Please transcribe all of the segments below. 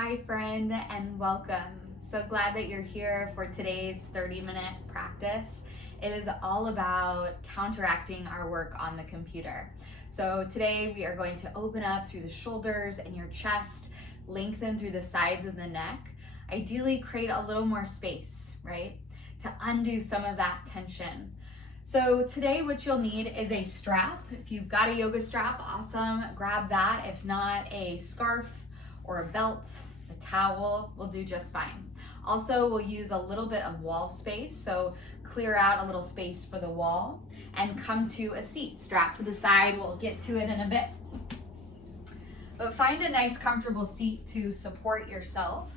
Hi friend and welcome. So glad that you're here for today's 30-minute practice. It is all about counteracting our work on the computer. So today we are going to open up through the shoulders and your chest, lengthen through the sides of the neck. Ideally create a little more space, right? To undo some of that tension. So today what you'll need is a strap. If you've got a yoga strap, awesome, grab that. If not, a scarf or a belt, a towel will do just fine. Also, we'll use a little bit of wall space, so clear out a little space for the wall and come to a seat. Strap to the side, we'll get to it in a bit. But find a nice comfortable seat to support yourself.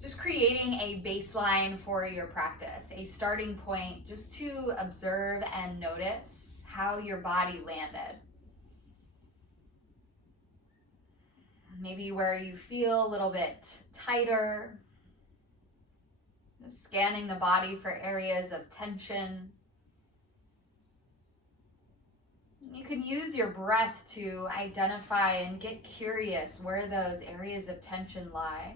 Just creating a baseline for your practice, a starting point just to observe and notice how your body landed. Maybe where you feel a little bit tighter, just scanning the body for areas of tension. You can use your breath to identify and get curious where those areas of tension lie.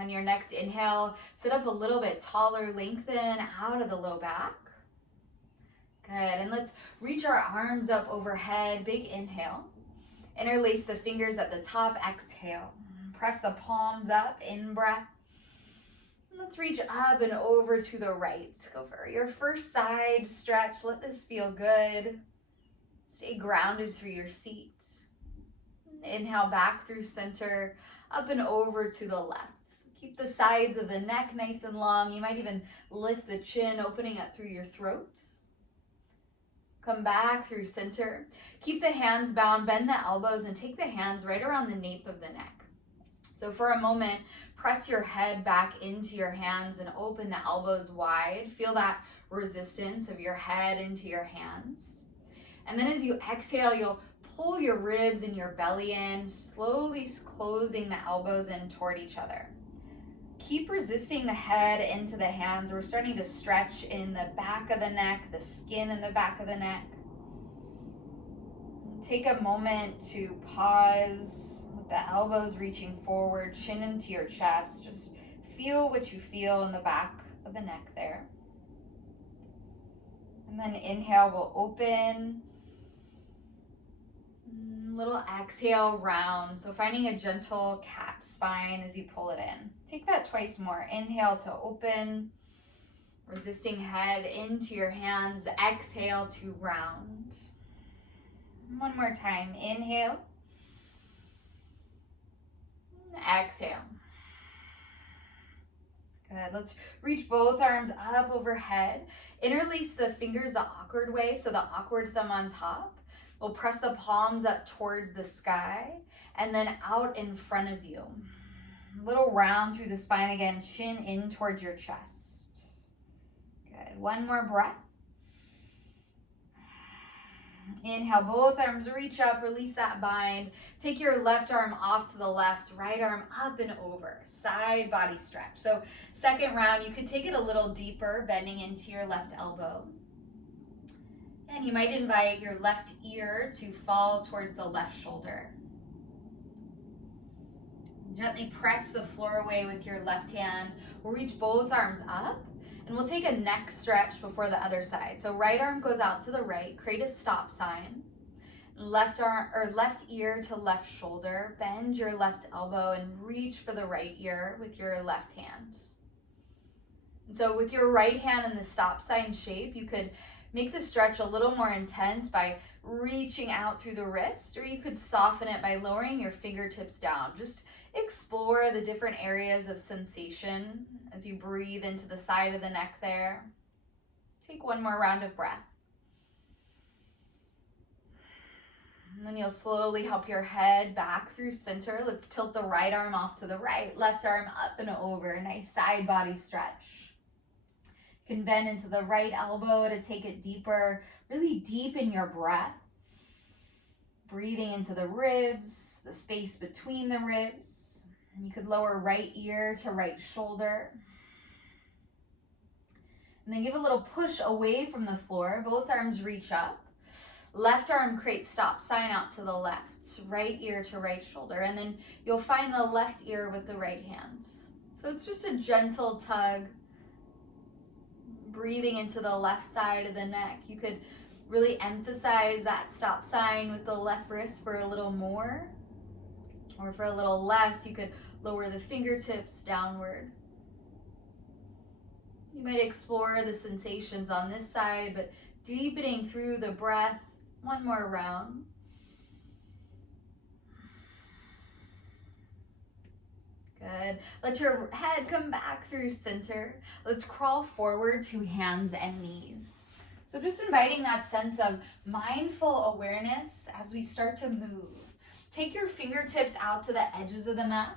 On your next inhale, sit up a little bit taller, lengthen out of the low back. Good, and let's reach our arms up overhead, big inhale. Interlace the fingers at the top, exhale. Press the palms up, in breath. Let's reach up and over to the right. Go for your first side stretch, let this feel good. Stay grounded through your seat. Inhale back through center, up and over to the left. Keep the sides of the neck nice and long. You might even lift the chin, opening up through your throat. Come back through center. Keep the hands bound, bend the elbows, and take the hands right around the nape of the neck. So for a moment, press your head back into your hands and open the elbows wide. Feel that resistance of your head into your hands. And then as you exhale, you'll pull your ribs and your belly in, slowly closing the elbows in toward each other. Keep resisting the head into the hands. We're starting to stretch in the back of the neck, the skin in the back of the neck. Take a moment to pause with the elbows reaching forward, chin into your chest. Just feel what you feel in the back of the neck there. And then inhale, we'll open. Little exhale, round. So finding a gentle cat spine as you pull it in. Take that twice more. Inhale to open, resisting head into your hands. Exhale to round. One more time. Inhale. Exhale. Good. Let's reach both arms up overhead. Interlace the fingers the awkward way, so the awkward thumb on top. We'll press the palms up towards the sky and then out in front of you. A little round through the spine again, chin in towards your chest. Good. One more breath. Inhale, both arms reach up, release that bind. Take your left arm off to the left, right arm up and over. Side body stretch. So second round, you could take it a little deeper, bending into your left elbow. And you might invite your left ear to fall towards the left shoulder. Gently press the floor away with your left hand. We'll reach both arms up and we'll take a neck stretch before the other side. So right arm goes out to the right, create a stop sign. Left arm or left ear to left shoulder. Bend your left elbow and reach for the right ear with your left hand. And so with your right hand in the stop sign shape, you could make the stretch a little more intense by reaching out through the wrist, or you could soften it by lowering your fingertips down. Just explore the different areas of sensation as you breathe into the side of the neck there. Take one more round of breath. And then you'll slowly help your head back through center. Let's tilt the right arm off to the right, left arm up and over. Nice side body stretch. You can bend into the right elbow to take it deeper, really deep in your breath. Breathing into the ribs, the space between the ribs. You could lower right ear to right shoulder. And then give a little push away from the floor. Both arms reach up. left arm creates stop sign out to the left, right ear to right shoulder, and then you'll find the left ear with the right hand. So it's just a gentle tug, breathing into the left side of the neck. You could really emphasize that stop sign with the left wrist for a little more, or for a little less, you could lower the fingertips downward. You might explore the sensations on this side, but deepening through the breath. One more round. Good. Let your head come back through center. Let's crawl forward to hands and knees. So just inviting that sense of mindful awareness as we start to move. Take your fingertips out to the edges of the mat.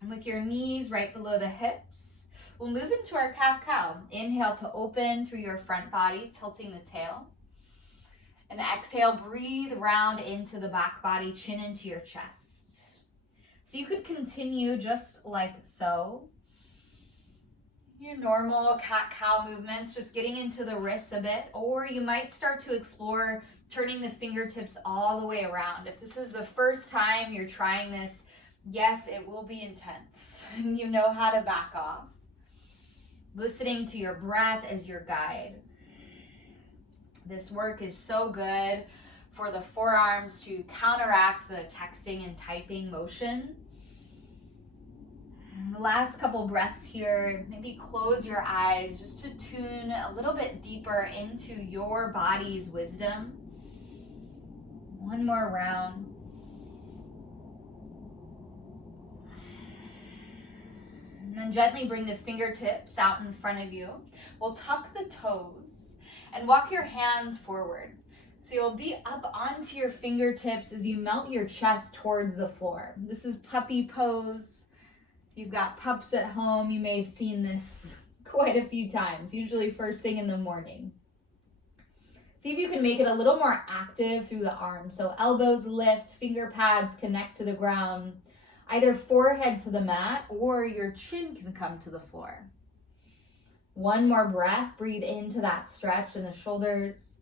And with your knees right below the hips, we'll move into our cat-cow. Inhale to open through your front body, tilting the tail. And exhale, breathe round into the back body, chin into your chest. So you could continue just like so. Your normal cat-cow movements, just getting into the wrists a bit, or you might start to explore turning the fingertips all the way around. If this is the first time you're trying this, yes, it will be intense, and you know how to back off. Listening to your breath as your guide. This work is so good for the forearms to counteract the texting and typing motion. The last couple breaths here, maybe close your eyes just to tune a little bit deeper into your body's wisdom. One more round. And then gently bring the fingertips out in front of you. We'll tuck the toes and walk your hands forward. So you'll be up onto your fingertips as you melt your chest towards the floor. This is puppy pose. If you've got pups at home, you may have seen this quite a few times, usually first thing in the morning. See if you can make it a little more active through the arms. So elbows lift, finger pads connect to the ground, either forehead to the mat or your chin can come to the floor. One more breath, breathe into that stretch in the shoulders.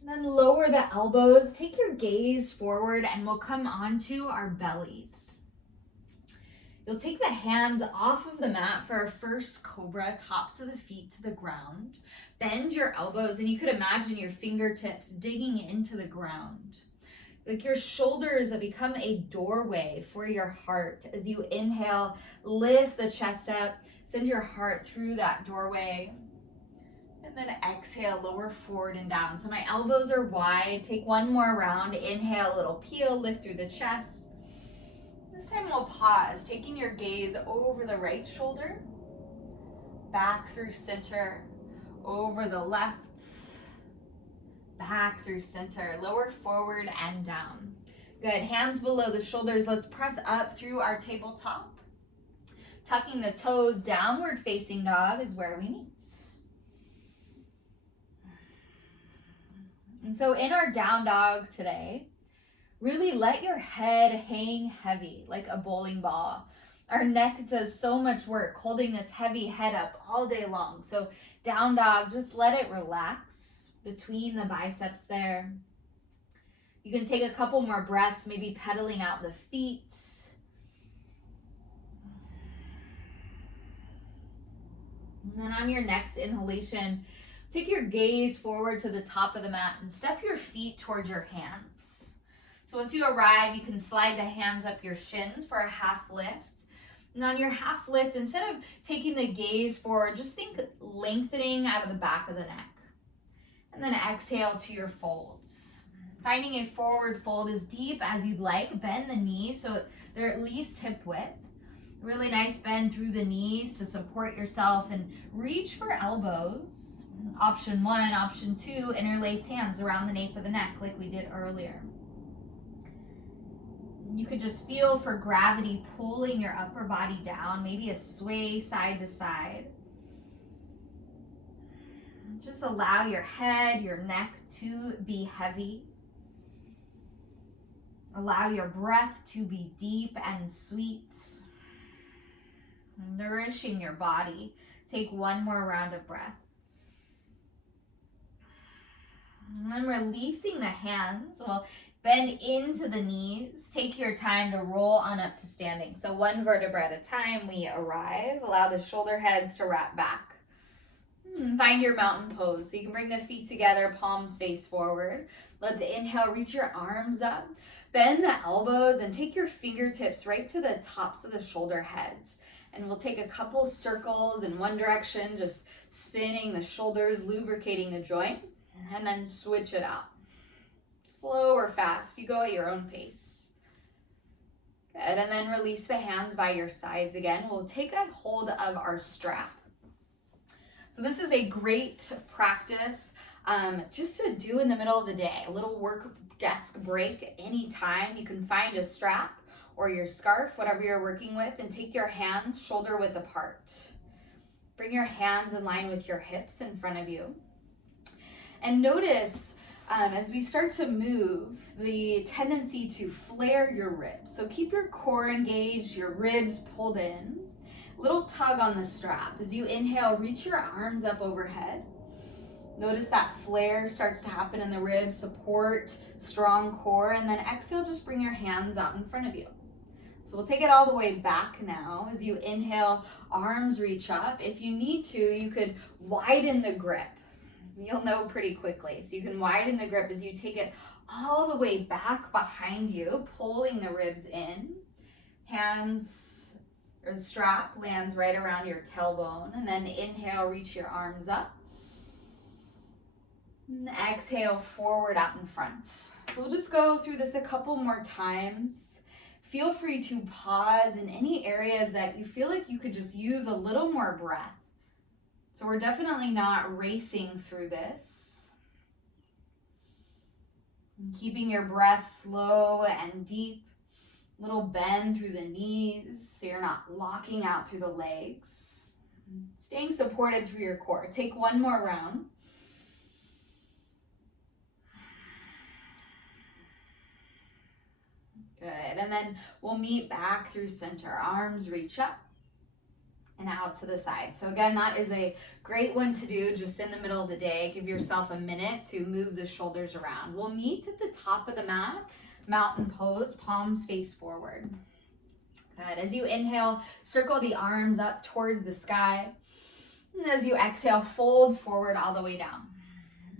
And then lower the elbows, take your gaze forward, and we'll come onto our bellies. You'll take the hands off of the mat for our first cobra, tops of the feet to the ground. Bend your elbows, and you could imagine your fingertips digging into the ground. Like your shoulders become a doorway for your heart. As you inhale, lift the chest up, send your heart through that doorway. And then exhale, lower forward and down. So my elbows are wide. Take one more round. Inhale, a little peel, lift through the chest. This time we'll pause, taking your gaze over the right shoulder, back through center, over the left, back through center, lower forward and down. Good, hands below the shoulders. Let's press up through our tabletop. Tucking the toes, downward facing dog is where we meet. And so in our down dog today, really let your head hang heavy like a bowling ball. Our neck does so much work holding this heavy head up all day long. So down dog, just let it relax between the biceps there. You can take a couple more breaths, maybe pedaling out the feet. And then on your next inhalation, take your gaze forward to the top of the mat and step your feet towards your hands. So once you arrive, you can slide the hands up your shins for a half lift. And on your half lift, instead of taking the gaze forward, just think lengthening out of the back of the neck. And then exhale to your folds. Finding a forward fold as deep as you'd like. Bend the knees so they're at least hip width. Really nice bend through the knees to support yourself and reach for elbows. Option 1, option 2, interlace hands around the nape of the neck like we did earlier. You could just feel for gravity pulling your upper body down, maybe a sway side to side. Just allow your head, your neck to be heavy. Allow your breath to be deep and sweet. Nourishing your body. Take one more round of breath. And then releasing the hands. We'll bend into the knees. Take your time to roll on up to standing. So one vertebra at a time, we arrive. Allow the shoulder heads to wrap back. Find your mountain pose. So you can bring the feet together, palms face forward. Let's inhale, reach your arms up. Bend the elbows and take your fingertips right to the tops of the shoulder heads. And we'll take a couple circles in one direction, just spinning the shoulders, lubricating the joint, and then switch it out. Slow or fast, you go at your own pace. Good, and then release the hands by your sides again. We'll take a hold of our strap. So this is a great practice just to do in the middle of the day, a little work desk break anytime. You can find a strap or your scarf, whatever you're working with, and take your hands shoulder width apart. Bring your hands in line with your hips in front of you. And notice as we start to move, the tendency to flare your ribs. So keep your core engaged, your ribs pulled in. Little tug on the strap. As you inhale, reach your arms up overhead. Notice that flare starts to happen in the ribs, support, strong core, and then exhale, just bring your hands out in front of you. So we'll take it all the way back now. As you inhale, arms reach up. If you need to, you could widen the grip. You'll know pretty quickly. So you can widen the grip as you take it all the way back behind you, pulling the ribs in. Hands, or the strap lands right around your tailbone. And then inhale, reach your arms up. And exhale, forward out in front. So we'll just go through this a couple more times. Feel free to pause in any areas that you feel like you could just use a little more breath. So we're definitely not racing through this. And keeping your breath slow and deep. Little bend through the knees so you're not locking out through the legs. Staying supported through your core. Take one more round. Good, and then we'll meet back through center. Arms reach up and out to the side. So again, that is a great one to do just in the middle of the day. Give yourself a minute to move the shoulders around. We'll meet at the top of the mat, mountain pose, palms face forward. Good, as you inhale, circle the arms up towards the sky. And as you exhale, fold forward all the way down.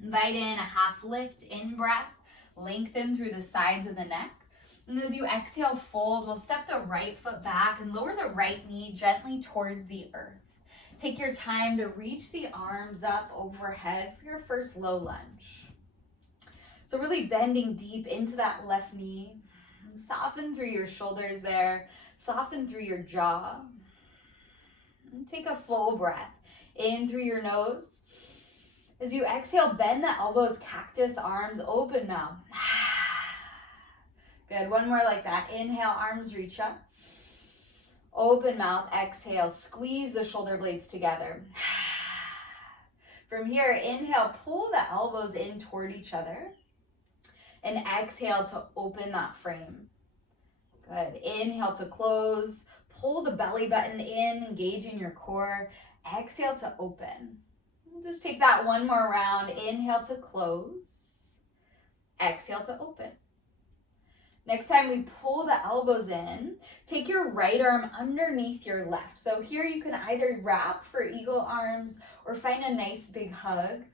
Invite in a half lift, in breath, lengthen through the sides of the neck. And as you exhale, fold, we'll step the right foot back and lower the right knee gently towards the earth. Take your time to reach the arms up overhead for your first low lunge. So really bending deep into that left knee. Soften through your shoulders there. Soften through your jaw. And take a full breath in through your nose. As you exhale, bend the elbows, cactus, arms, open mouth. Good, one more like that. Inhale, arms reach up. Open mouth, exhale, squeeze the shoulder blades together. From here, inhale, pull the elbows in toward each other. And exhale to open that frame. Good, inhale to close. Pull the belly button in, engaging your core. Exhale to open. We'll just take that one more round. Inhale to close. Exhale to open. Next time we pull the elbows in, take your right arm underneath your left. So here you can either wrap for eagle arms or find a nice big hug.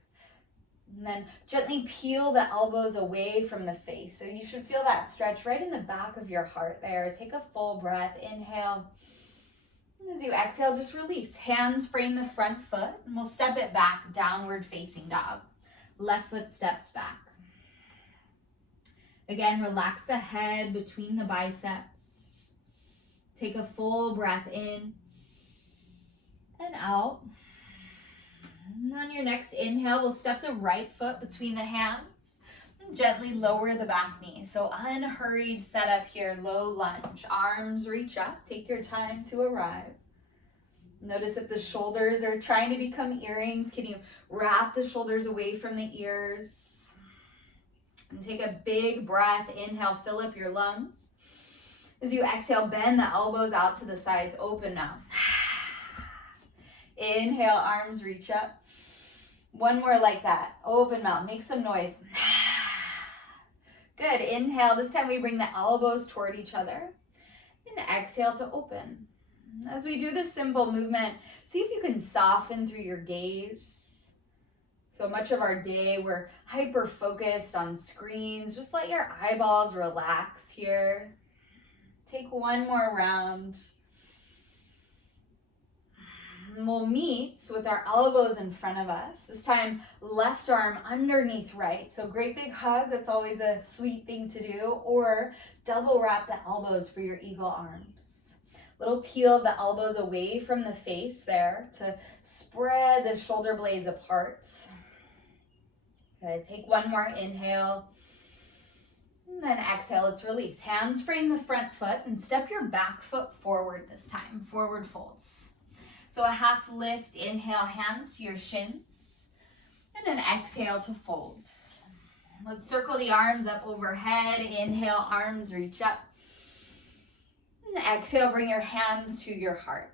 And then gently peel the elbows away from the face. So you should feel that stretch right in the back of your heart there. Take a full breath. Inhale. And as you exhale, just release. Hands frame the front foot and we'll step it back, downward facing dog. Left foot steps back. Again, relax the head between the biceps. Take a full breath in and out. And on your next inhale, we'll step the right foot between the hands and gently lower the back knee. So unhurried setup here, low lunge. Arms reach up, take your time to arrive. Notice if the shoulders are trying to become earrings, can you wrap the shoulders away from the ears? And take a big breath. Inhale, fill up your lungs. As you exhale, bend the elbows out to the sides. Open now. Inhale, arms reach up. One more like that. Open mouth, make some noise. Good, inhale. This time we bring the elbows toward each other. And exhale to open. As we do this simple movement, see if you can soften through your gaze. So much of our day, we're hyper-focused on screens. Just let your eyeballs relax here. Take one more round. And we'll meet with our elbows in front of us. This time, left arm underneath right. So great big hug, that's always a sweet thing to do. Or double wrap the elbows for your eagle arms. Little peel of the elbows away from the face there to spread the shoulder blades apart. Okay, take one more inhale. And then exhale, let's release. Hands frame the front foot and step your back foot forward this time. Forward folds. So a half lift, inhale, hands to your shins. And then exhale to fold. Let's circle the arms up overhead. Inhale, arms reach up. And exhale, bring your hands to your heart.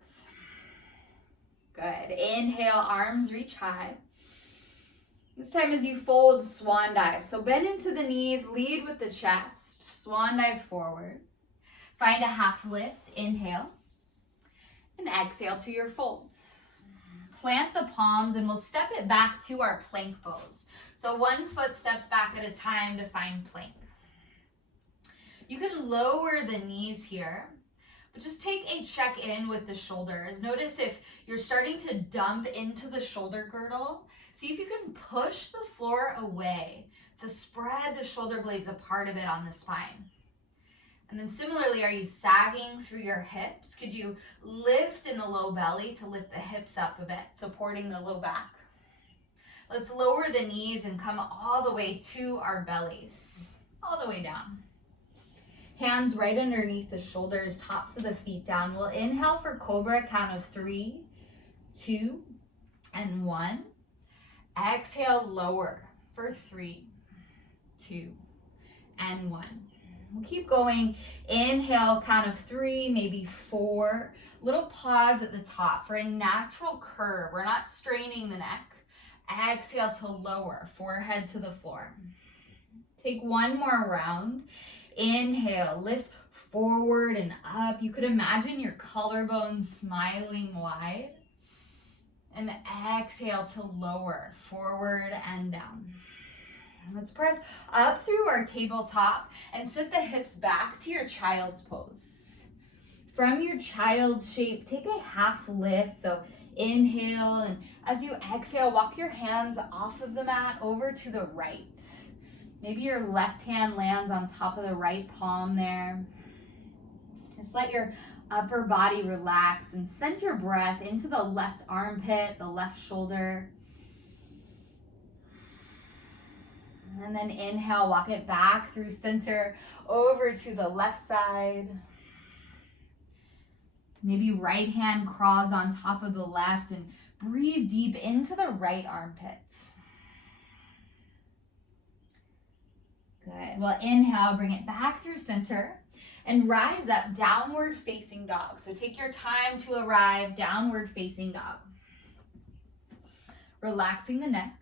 Good. Inhale, arms reach high. This time as you fold, swan dive. So bend into the knees, lead with the chest. Swan dive forward. Find a half lift, inhale. And exhale to your folds. Plant the palms and we'll step it back to our plank pose. So one foot steps back at a time to find plank. You can lower the knees here, but just take a check in with the shoulders. Notice if you're starting to dump into the shoulder girdle, see if you can push the floor away to spread the shoulder blades apart a bit on the spine. And then similarly, are you sagging through your hips? Could you lift in the low belly to lift the hips up a bit, supporting the low back? Let's lower the knees and come all the way to our bellies, all the way down. Hands right underneath the shoulders, tops of the feet down. We'll inhale for cobra, count of 3, 2, and 1. Exhale, lower for 3, 2, and 1. We'll keep going. Inhale, count of 3, maybe 4. Little pause at the top for a natural curve. We're not straining the neck. Exhale to lower, forehead to the floor. Take one more round. Inhale, lift forward and up. You could imagine your collarbones smiling wide. And exhale to lower, forward and down. Let's press up through our tabletop and sit the hips back to your child's pose. From your child's shape, take a half lift. So inhale, and as you exhale, walk your hands off of the mat over to the right. Maybe your left hand lands on top of the right palm there. Just let your upper body relax and send your breath into the left armpit, the left shoulder. And then inhale, walk it back through center, over to the left side. Maybe right hand crawls on top of the left and breathe deep into the right armpit. Good. Well, inhale, bring it back through center and rise up, downward facing dog. So take your time to arrive, downward facing dog. Relaxing the neck.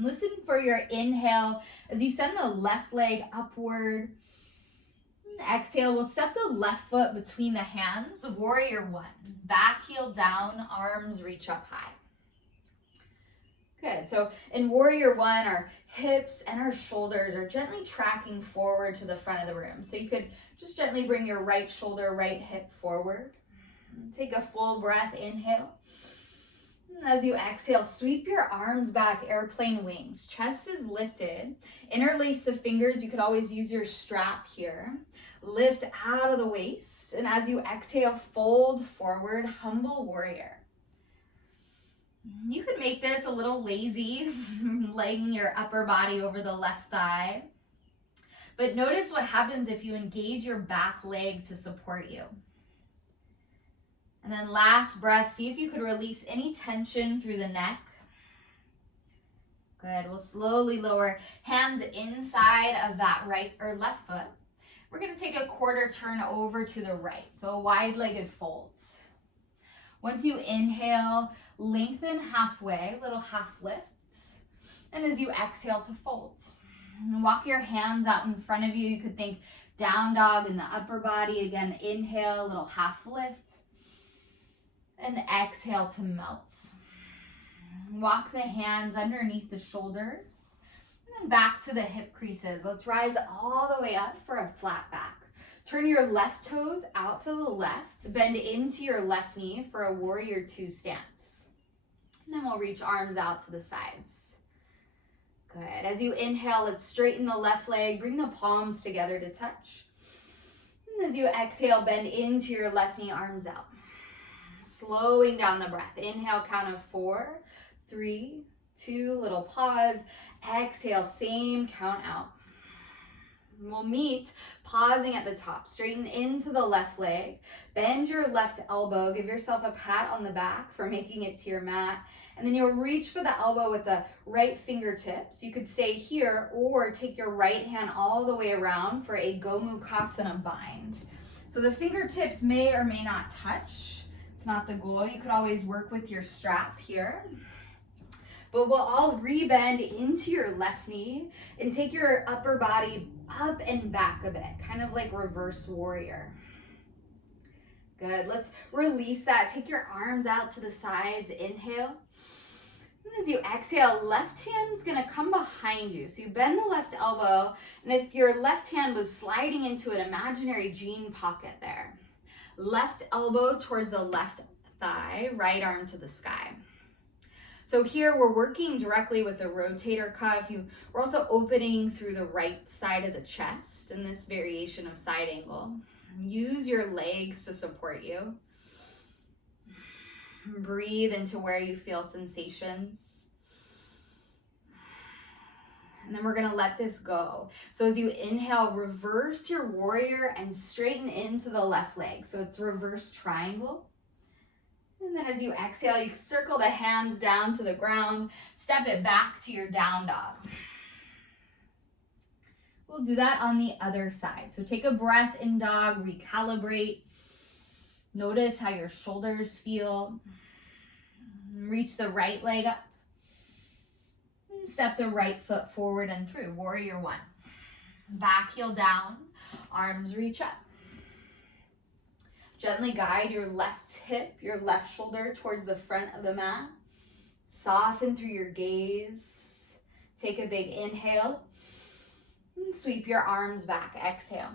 Listen for your inhale as you send the left leg upward. Exhale, we'll step the left foot between the hands, warrior 1. Back heel down, arms reach up high. Good, so in warrior 1, our hips and our shoulders are gently tracking forward to the front of the room. So you could just gently bring your right shoulder, right hip forward. Take a full breath, inhale. As you exhale, sweep your arms back, airplane wings. Chest is lifted. Interlace the fingers. You could always use your strap here. Lift out of the waist. And as you exhale, fold forward, humble warrior. You could make this a little lazy, laying your upper body over the left thigh. But notice what happens if you engage your back leg to support you. And then last breath, see if you could release any tension through the neck. Good. We'll slowly lower hands inside of that right or left foot. We're going to take a quarter turn over to the right. So a wide-legged fold. Once you inhale, lengthen halfway, little half lifts. And as you exhale to fold, walk your hands out in front of you. You could think down dog in the upper body. Again, inhale, little half lift. And exhale to melt. Walk the hands underneath the shoulders. And then back to the hip creases. Let's rise all the way up for a flat back. Turn your left toes out to the left. Bend into your left knee for a warrior two stance. And then we'll reach arms out to the sides. Good. As you inhale, let's straighten the left leg. Bring the palms together to touch. And as you exhale, bend into your left knee, arms out. Slowing down the breath. Inhale, count of 4, 3, 2, little pause. Exhale, same count out. We'll meet, pausing at the top. Straighten into the left leg. Bend your left elbow. Give yourself a pat on the back for making it to your mat. And then you'll reach for the elbow with the right fingertips. You could stay here or take your right hand all the way around for a Gomukhasana bind. So the fingertips may or may not touch. It's not the goal. You could always work with your strap here. But we'll all rebend into your left knee and take your upper body up and back a bit, kind of like reverse warrior. Good. Let's release that. Take your arms out to the sides. Inhale. And as you exhale, left hand is going to come behind you. So you bend the left elbow, and if your left hand was sliding into an imaginary jean pocket there, left elbow towards the left thigh, right arm to the sky. So here we're working directly with the rotator cuff. We're also opening through the right side of the chest in this variation of side angle. Use your legs to support you. Breathe into where you feel sensations. And then we're gonna let this go. So as you inhale, reverse your warrior and straighten into the left leg. So it's reverse triangle. And then as you exhale, you circle the hands down to the ground, step it back to your down dog. We'll do that on the other side. So take a breath in dog, recalibrate. Notice how your shoulders feel. Reach the right leg up. And step the right foot forward and through, warrior one. Back heel down, arms reach up. Gently guide your left hip, your left shoulder towards the front of the mat. Soften through your gaze. Take a big inhale. And sweep your arms back. Exhale.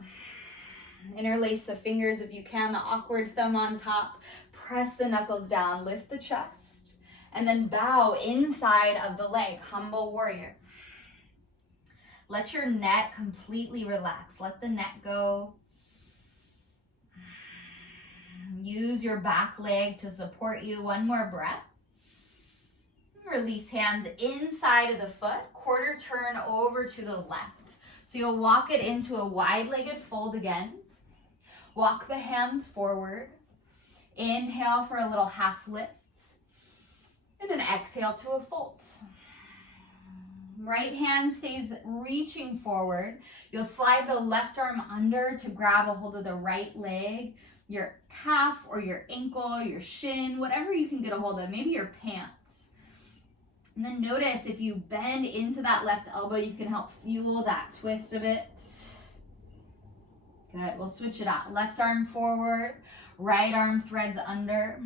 Interlace the fingers if you can, the awkward thumb on top. Press the knuckles down, lift the chest. And then bow inside of the leg, humble warrior. Let your neck completely relax. Let the neck go. Use your back leg to support you. One more breath. Release hands inside of the foot. Quarter turn over to the left. So you'll walk it into a wide-legged fold again. Walk the hands forward. Inhale for a little half lift. And then exhale to a fold. Right hand stays reaching forward. You'll slide the left arm under to grab a hold of the right leg. Your calf or your ankle, your shin, whatever you can get a hold of, maybe your pants. And then notice if you bend into that left elbow, you can help fuel that twist a bit. Good, we'll switch it out. Left arm forward, right arm threads under.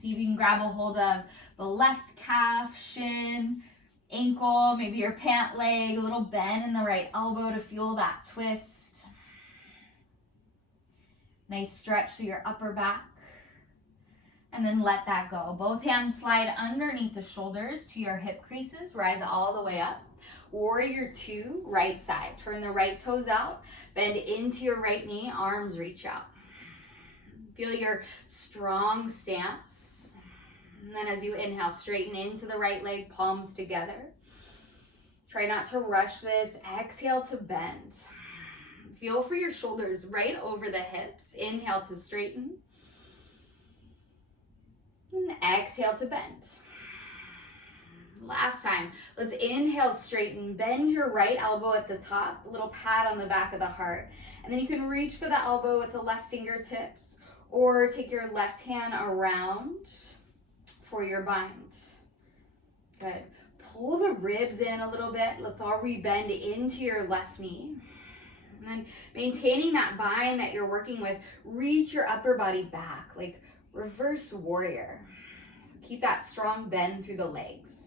See if you can grab a hold of the left calf, shin, ankle, maybe your pant leg, a little bend in the right elbow to fuel that twist. Nice stretch through your upper back. And then let that go. Both hands slide underneath the shoulders to your hip creases. Rise all the way up. Warrior two, right side. Turn the right toes out. Bend into your right knee. Arms reach out. Feel your strong stance. And then as you inhale, straighten into the right leg, palms together. Try not to rush this. Exhale to bend. Feel for your shoulders right over the hips. Inhale to straighten. And exhale to bend. Last time. Let's inhale, straighten. Bend your right elbow at the top. A little pat on the back of the heart. And then you can reach for the elbow with the left fingertips. Or take your left hand around for your bind. Good. Pull the ribs in a little bit. Let's all rebend into your left knee. And then maintaining that bind that you're working with, reach your upper body back, like reverse warrior. So keep that strong bend through the legs.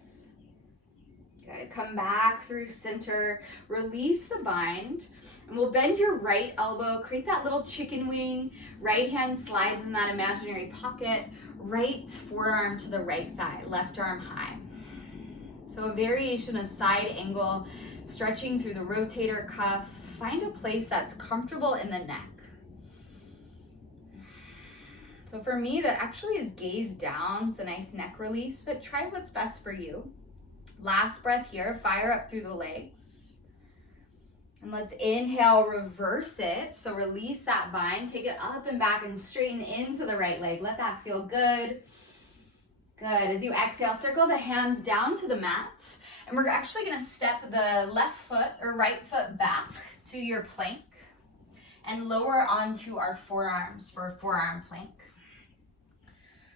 Good. Come back through center. Release the bind. And we'll bend your right elbow. Create that little chicken wing. Right hand slides in that imaginary pocket. Right forearm to the right thigh. Left arm high. So a variation of side angle, stretching through the rotator cuff. Find a place that's comfortable in the neck. So for me, that actually is gaze down. It's a nice neck release, but try what's best for you. Last breath here, fire up through the legs. And let's inhale, reverse it. So release that bind, take it up and back and straighten into the right leg. Let that feel good. Good. As you exhale, circle the hands down to the mat. And we're actually going to step the left foot or right foot back to your plank and lower onto our forearms for a forearm plank.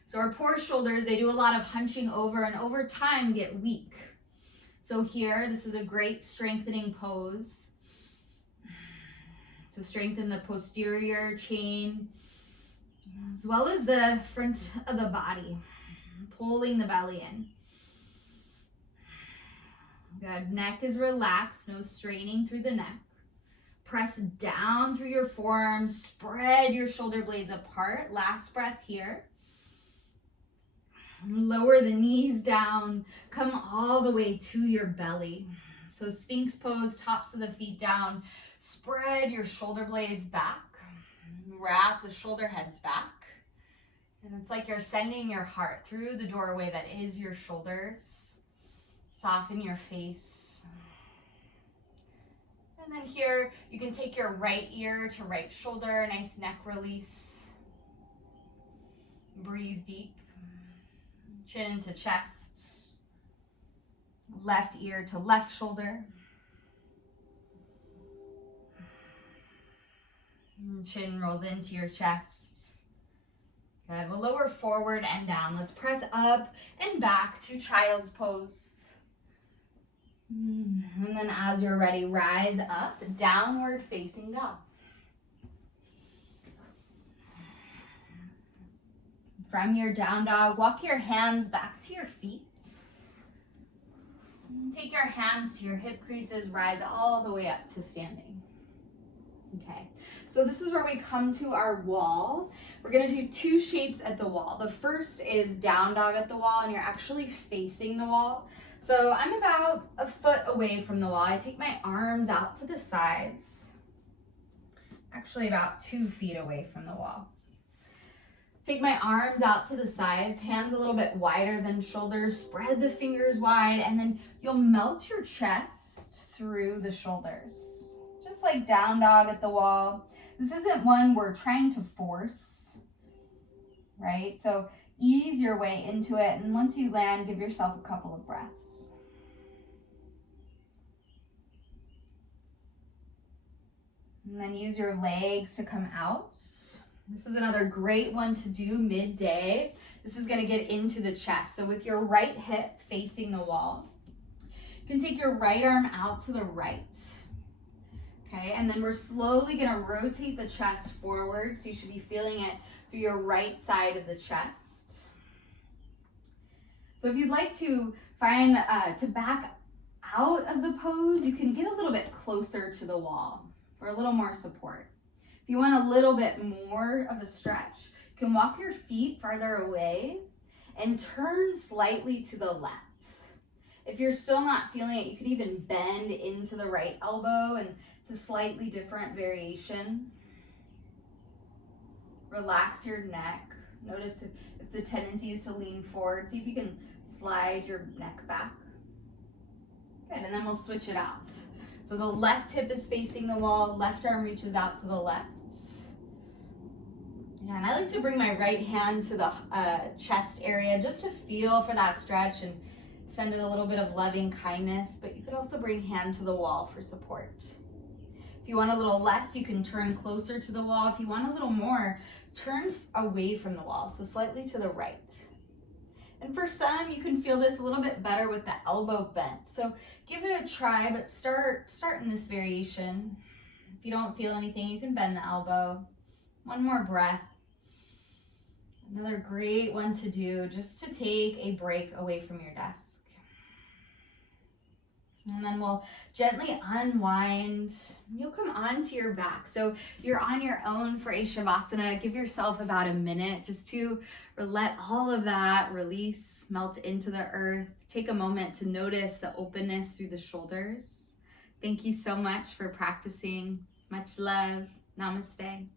So our poor shoulders, they do a lot of hunching over and over time get weak. So here, this is a great strengthening pose to strengthen the posterior chain as well as the front of the body, pulling the belly in. Good. Neck is relaxed, no straining through the neck. Press down through your forearms, spread your shoulder blades apart. Last breath here. Lower the knees down, come all the way to your belly. So Sphinx pose, tops of the feet down. Spread your shoulder blades back. Wrap the shoulder heads back. And it's like you're sending your heart through the doorway that is your shoulders. Soften your face. And then here, you can take your right ear to right shoulder, nice neck release. Breathe deep. Chin into chest. Left ear to left shoulder. Chin rolls into your chest. Good. We'll lower forward and down. Let's press up and back to child's pose. And then as you're ready, rise up, downward facing dog. From your down dog, walk your hands back to your feet. Take your hands to your hip creases, rise all the way up to standing. Okay, so this is where we come to our wall. We're gonna do two shapes at the wall. The first is down dog at the wall, and you're actually facing the wall. So I'm about a foot away from the wall. I take my arms out to the sides, actually about 2 feet away from the wall. Take my arms out to the sides, hands a little bit wider than shoulders, spread the fingers wide, and then you'll melt your chest through the shoulders. Just like down dog at the wall. This isn't one we're trying to force, right? So ease your way into it, and once you land, give yourself a couple of breaths. And then use your legs to come out. This is another great one to do midday. This is going to get into the chest. So with your right hip facing the wall, you can take your right arm out to the right. Okay, and then we're slowly going to rotate the chest forward. So you should be feeling it through your right side of the chest. So if you'd like to find, to back out of the pose, you can get a little bit closer to the wall for a little more support. If you want a little bit more of a stretch, you can walk your feet farther away and turn slightly to the left. If you're still not feeling it, you could even bend into the right elbow, and it's a slightly different variation. Relax your neck. Notice if the tendency is to lean forward. See if you can slide your neck back. Good, and then we'll switch it out. So the left hip is facing the wall, left arm reaches out to the left. And I like to bring my right hand to the chest area just to feel for that stretch and send it a little bit of loving kindness, but you could also bring hand to the wall for support. If If you want a little less, you can turn closer to the wall. If you want a little more, turn away from the wall, so slightly to the right. And for some, you can feel this a little bit better with the elbow bent. So give it a try, but start in this variation. If you don't feel anything, you can bend the elbow. One more breath. Another great one to do, just to take a break away from your desk. And then we'll gently unwind. You'll come onto your back. So you're on your own for a Shavasana. Give yourself about a minute just to let all of that release, melt into the earth. Take a moment to notice the openness through the shoulders. Thank you so much for practicing. Much love. Namaste.